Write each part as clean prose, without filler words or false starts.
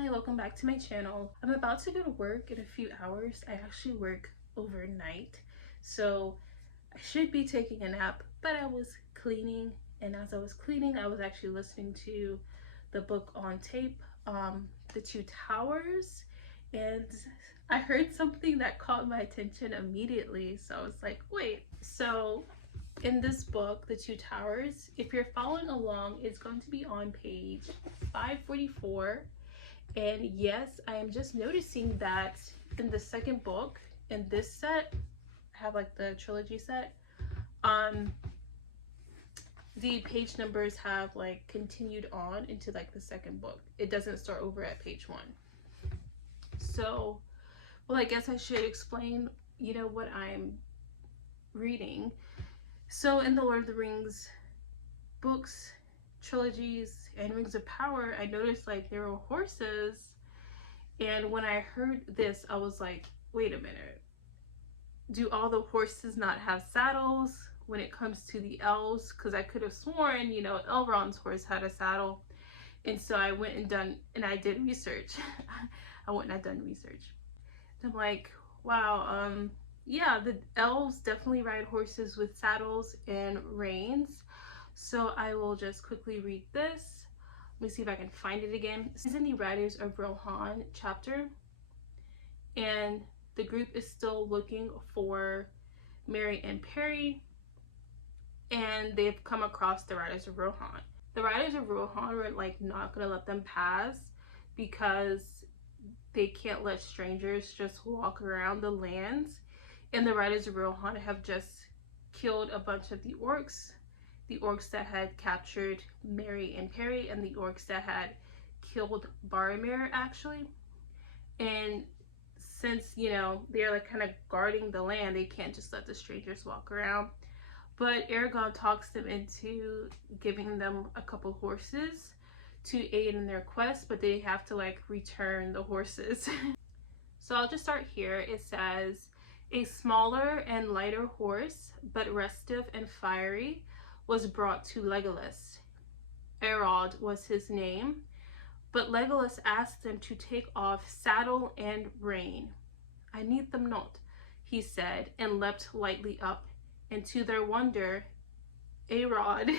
Hi, welcome back to my channel. I'm about to go to work in a few hours. I actually work overnight, so I should be taking a nap, but I was cleaning, and as I was cleaning, I was actually listening to the book on tape, The Two Towers, and I heard something that caught my attention immediately, so I was like, wait. So in this book, The Two Towers, if you're following along, it's going to be on page 544. And yes, I am just noticing that in the second book, in this set, I have like the trilogy set, the page numbers have like continued on into like the second book. It doesn't start over at page 1. So, well, I guess I should explain, what I'm reading. So in the Lord of the Rings books, trilogies, and Rings of Power, I noticed like there were horses, and when I heard this, I was like, wait a minute, do all the horses not have saddles when it comes to the elves? Because I could have sworn, Elrond's horse had a saddle. And so I went and I did research. I went and I done research. I'm like, wow, yeah, the elves definitely ride horses with saddles and reins. So I will just quickly read this. Let me see if I can find it again. This is in the Riders of Rohan chapter. And the group is still looking for Merry and Perry. And they've come across the Riders of Rohan. The Riders of Rohan were like not gonna let them pass because they can't let strangers just walk around the lands. And the Riders of Rohan have just killed a bunch of the orcs that had captured Merry and Perry, and the orcs that had killed Boromir actually. And since, they're like kind of guarding the land, they can't just let the strangers walk around. But Aragorn talks them into giving them a couple horses to aid in their quest, but they have to like return the horses. So I'll just start here. It says, a smaller and lighter horse, but restive and fiery, was brought to Legolas. Arod was his name, but Legolas asked them to take off saddle and rein. I need them not, he said, and leapt lightly up. And to their wonder, Arod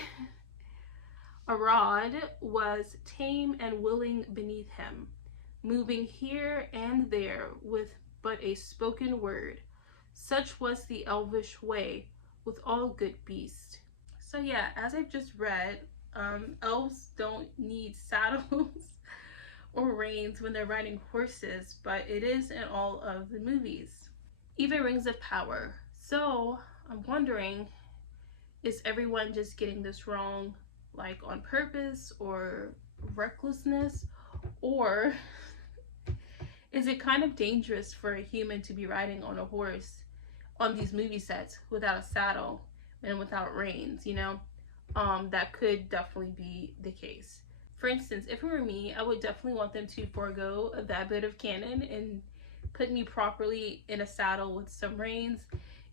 was tame and willing beneath him, moving here and there with but a spoken word. Such was the elvish way with all good beasts. So yeah, as I've just read, elves don't need saddles or reins when they're riding horses, but it is in all of the movies. Even Rings of Power. So I'm wondering, is everyone just getting this wrong, like on purpose or recklessness? Or is it kind of dangerous for a human to be riding on a horse on these movie sets without a saddle and without reins, that could definitely be the case. For instance, if it were me, I would definitely want them to forego that bit of canon and put me properly in a saddle with some reins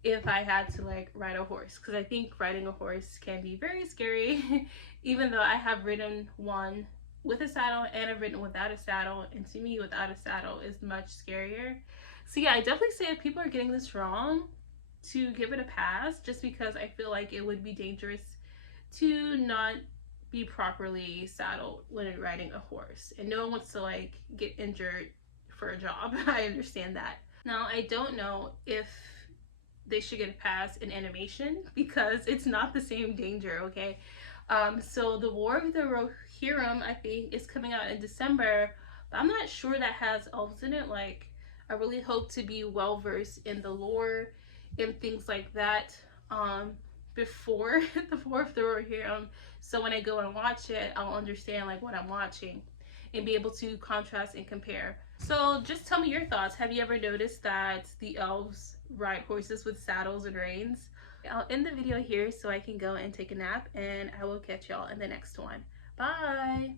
if I had to like ride a horse, because I think riding a horse can be very scary. Even though I have ridden one with a saddle and I've ridden without a saddle, and to me without a saddle is much scarier. So yeah, I definitely say if people are getting this wrong, to give it a pass, just because I feel like it would be dangerous to not be properly saddled when riding a horse, and no one wants to like get injured for a job. I understand that. Now I don't know if they should get a pass in animation because it's not the same danger, okay? So the War of the Rohirrim, I think, is coming out in December, but I'm not sure that has elves in it. Like, I really hope to be well versed in the lore and things like that before the War of the Rohirrim, so when I go and watch it, I'll understand like what I'm watching and be able to contrast and compare. So just tell me your thoughts. Have you ever noticed that the elves ride horses with saddles and reins? I'll end the video here so I can go and take a nap, and I will catch y'all in the next one. Bye!